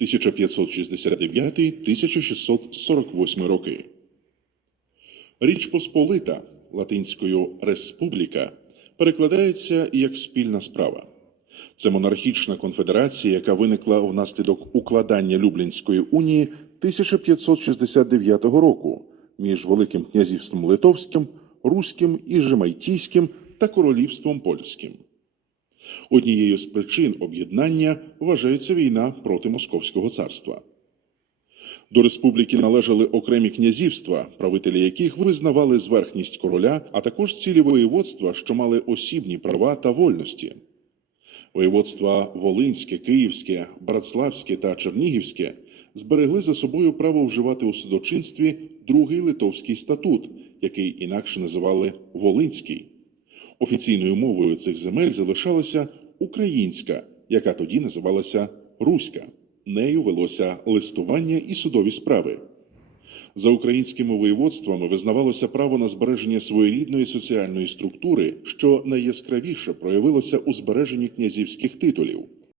1569-1648 роки. Річ Посполита латинською республіка перекладається як спільна справа. Це монархічна конфедерація, яка виникла внаслідок укладання Люблінської унії 1569 року між Великим князівством Литовським, Руським і Жемайтійським та Королівством Польським. Однією з причин об'єднання вважається війна проти Московського царства. До республіки належали окремі князівства, правителі яких визнавали зверхність короля, а також цілі воєводства, що мали осібні права та вольності. Воєводства Волинське, Київське, Братславське та Чернігівське зберегли за собою право вживати у судочинстві другий литовський статут, який інакше називали Волинський. Офіційною мовою цих земель залишалася українська, яка тоді називалася Руська. Нею велося листування і судові справи. За українськими воєводствами визнавалося право на збереження своєрідної соціальної структури, що найяскравіше проявилося у збереженні князівських титулів.